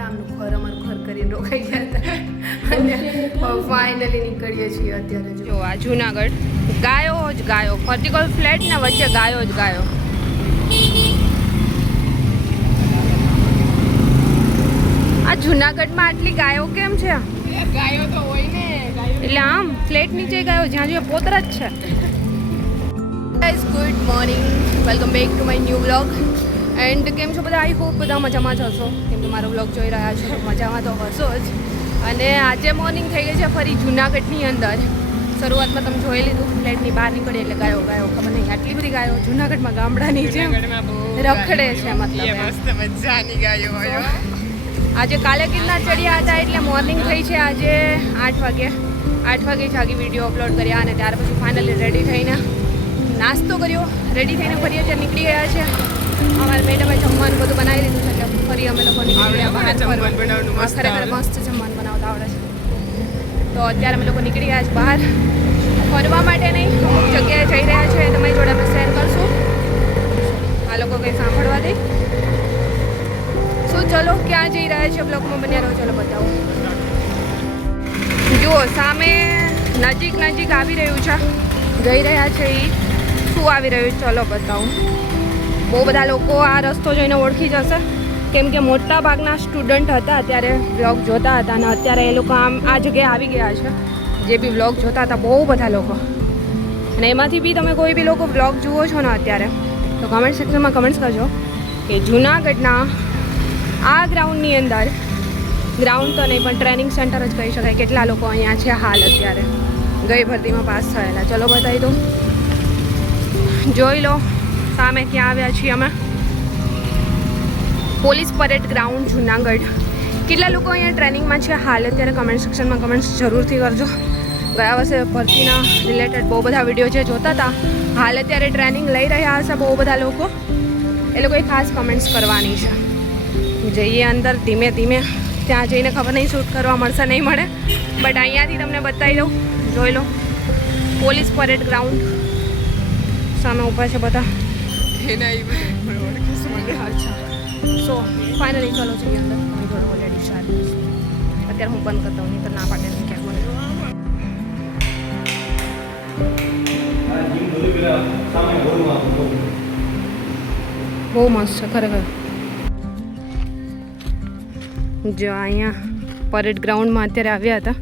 હતા આમનું ઘર અમારું ઘર કરીને રોકાઈ ગયા હતા અને ફાઇનલી નીકળીએ છીએ અત્યારે. જો આ જુનાગઢ ગાયો જ ગાયો, વર્ટિકલ ફ્લેટ ને વચ્ચે ગાયો જ ગાયો. આ જુનાગઢમાં આટલી ગાયો કેમ છે? ગાયો તો હોય ને, એટલે આમ ફ્લેટ નીચે ગાયો, જ્યાં જોઈએ પોતરા જ છે. Guys good morning, welcome back to my new blog. And કેમ છો બધા? આઈ હોપ બધા મજામાં જ હશો, કેમ કે મારો બ્લોગ જોઈ રહ્યા છો તો મજામાં તો હશો જ. અને આજે મોર્નિંગ થઈ ગઈ છે ફરી જુનાગઢની અંદર. શરૂઆતમાં તમે જોઈ લીધું, ફ્લેટની બહાર નીકળી એટલે ગાયો ગાયો, ખબર નહીં આટલી બધી ગાયો જુનાગઢમાં ગામડાની જેમ રખડે છે. મતલબ મસ્ત મજાની ગાયો હોય. આજે કાલે ગિરનાર ચડ્યા હતા એટલે મોર્નિંગ થઈ છે આજે 8 વાગે. 8 વાગે જાગી વિડીયો અપલોડ કર્યા અને ત્યાર પછી ફાઇનલી રેડી થઈને નાસ્તો કર્યો, રેડી થઈને ફરી અત્યારે નીકળી ગયા છે. અમારા મેડમે જમવાનું બધું બનાવી લીધું છે એટલે ફરી અમે લોકો નીકળી ગયા બહાર ફરવા. ખરેખર મસ્ત જમવાનું બનાવતા આવડે છે. તો અત્યારે અમે લોકો નીકળી ગયા છે બહાર ફરવા માટે. નહીં, અમુક જગ્યાએ જઈ રહ્યા છે, તમારી જોડે અમે શેર કરશું. આ લોકો કંઈ સાંભળવા દે શું? ચલો ક્યાં જઈ રહ્યા છે બ્લોગમાં બન્યા રહો. ચલો બતાવો. જુઓ સામે નજીક નજીક આવી રહ્યું છે, જઈ રહ્યા છે એ શું આવી રહ્યું છે ચલો બતાવું. બહુ બધા લોકો આ રસ્તો જોઈને ઓળખી જશે, કેમ કે મોટા ભાગના સ્ટુડન્ટ હતા અત્યારે બ્લોગ જોતા હતા અને અત્યારે એ લોકો આમ આ જગ્યાએ આવી ગયા છે. જે બી બ્લોગ જોતા હતા બહુ બધા લોકો, અને એમાંથી બી તમે કોઈ બી લોકો બ્લોગ જુઓ છો ને અત્યારે તો કમેન્ટ સેક્શનમાં કમેન્ટ્સ કરજો કે જૂનાગઢના આ ગ્રાઉન્ડની અંદર, ગ્રાઉન્ડ તો નહીં પણ ટ્રેનિંગ સેન્ટર જ કહી શકાય, કેટલા લોકો અહીંયા છે હાલ અત્યારે ગઈ ભરતીમાં પાસ થયેલા. ચલો બતાવી દઉં, જોઈ લો સામે ક્યાં આવ્યા છીએ અમે. Police parade ground Junagadh. કેટલા લોકો અહીંયા ટ્રેનિંગમાં છે હાલ અત્યારે કમેન્ટ સેક્શનમાં કમેન્ટ્સ જરૂરથી કરજો. ગયા વર્ષે ભરતીના રિલેટેડ બહુ બધા વિડીયો જે જોતા હતા હાલ અત્યારે ટ્રેનિંગ લઈ રહ્યા હશે બહુ બધા લોકો, એ લોકોએ ખાસ કમેન્ટ્સ કરવાની છે. જઈએ અંદર ધીમે ધીમે, ત્યાં જઈને ખબર નહીં શૂટ કરવા મળશે નહીં મળે, બટ અહીંયાથી તમને બતાવી દઉં. જોઈ લો પોલીસ પરેડ ગ્રાઉન્ડ સામે ઊભા છે બધા. અચ્છા, સો ફાઇનલી ચલો જઈએ અંદર. મારી જોડે ઓલરેડી સારી અત્યારે હું બંધ કરતા હું, નહીં તો ના પાડે નહીં ક્યાંક મને. બહુ મસ્ત છે ખરેખર. જો અહીંયા પરેડ ગ્રાઉન્ડમાં અત્યારે આવ્યા હતા.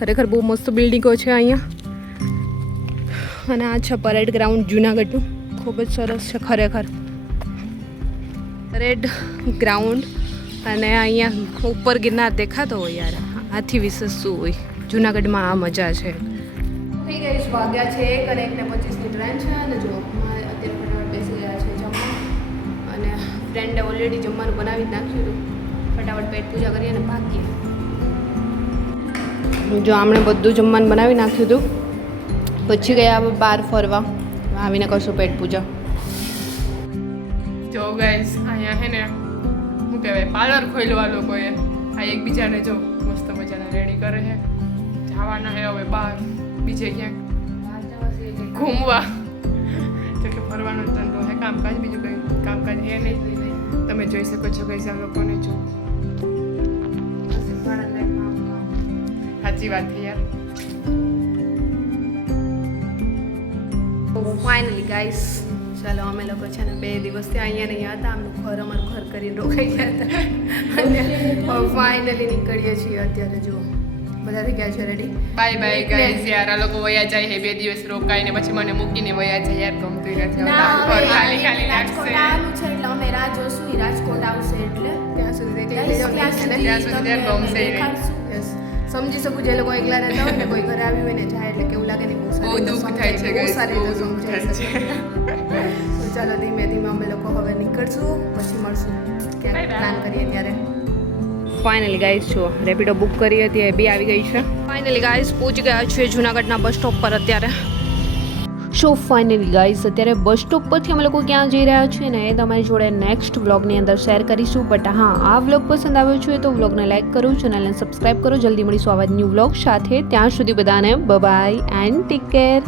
ખરેખર બહુ મસ્ત બિલ્ડિંગો છે અહીંયા. અને આ છે પરેડ ગ્રાઉન્ડ જુનાગઢનું, ખૂબ જ સરસ છે ખરેખર પરેડ ગ્રાઉન્ડ. અને અહીંયા ઉપર ગિરનાર દેખાતો હોય યાર, આથી વિશેષ શું હોય જુનાગઢમાં. આ મજા છે. થઈ ગઈ વાગ્યા છે 1 અને 1:25ની ટ્રેન છે. અને જો અત્યારે ફટાફટ બેસી ગયા છે જમવા, અને ફ્રેન્ડે ઓલરેડી જમવાનું બનાવી જ નાખ્યું હતું. ફટાફટ પેટ પૂજા કરી અને ભાગીએ. જો આમણે બધું જમવાનું બનાવી નાખ્યું હતું, પછી ગયા બહાર ફરવા. આવીને કરશું પેટ પૂજા. જો ગાઈસ અહીંયા હે ને શું કહેવાય, પાર્લર ખોલ્યું આ લોકોએ. આ એકબીજાને જો મસ્ત મજાના રેડી કરે છે. જવાના હે હવે બહાર બીજે ક્યાંક ઘૂમવા. જો કે ફરવાનો ધંધો હે, કામકાજ બીજું કંઈ કામકાજ હે નહીં. તમે જોઈ શકો છો ગાઈસ આ લોકોને. જો સાચી વાત છે યાર. ફાઇનલી ગાઈસ ચાલો અમે લોકો છે ને 2 દિવસથી અહીંયા નહીં હતા, આમનું ઘર અમારું ઘર કરીને રોકાઈ ગયા હતા અને ફાઇનલી નીકળીએ છીએ અત્યારે. જો બધા થઈ ગયા છે રેડી. બાય બાય ગાઈસ યાર. આ લોકો વયા જાય હે 2 દિવસ રોકાઈને પછી મને મૂકીને વયા જાય યાર. ગમતું નથી. ખાલી ખાલી રાજકોટ આવવાનું છે એટલે અમે રાહ જોશું. રાજકોટ આવશે એટલે ત્યાં સુધી સમજી શકું. જે લોકો એકલા રહેતા હોય ને કોઈ ઘરે આવ્યું હોય ને જાય એટલે કેવું લાગે ને બહુ દુઃખ થાય છે. બહુ સારી રીતે સમજાય છે. તો ચાલો ધીમે ધીમે અમે લોકો હવે નીકળશું, પછી મળશું ક્યાંક પ્લાન કરીએ ત્યારે. ફાઇનલી ગાઈસ જો રેપિડો બુક કરી હતી એ બી આવી ગઈ છે. ફાઇનલી ગાઈસ પહોંચી ગયા છીએ જુનાગઢના બસ સ્ટોપ પર અત્યારે. સો ફાઇનલી ગાઈસ અત્યારે બસ સ્ટોપ પરથી અમે લોકો ક્યાં જઈ રહ્યા છીએ ને એ તમારી જોડે નેક્સ્ટ વ્લોગની અંદર શેર કરીશું. બટ હા, આ વ્લોગ પસંદ આવ્યો છે તો વ્લોગને લાઈક કરો, ચેનલને સબસ્ક્રાઈબ કરો. જલ્દી મળીશું આવા જ ન્યૂ વ્લોગ સાથે. ત્યાં સુધી બધાને બાય એન્ડ ટેક કેર.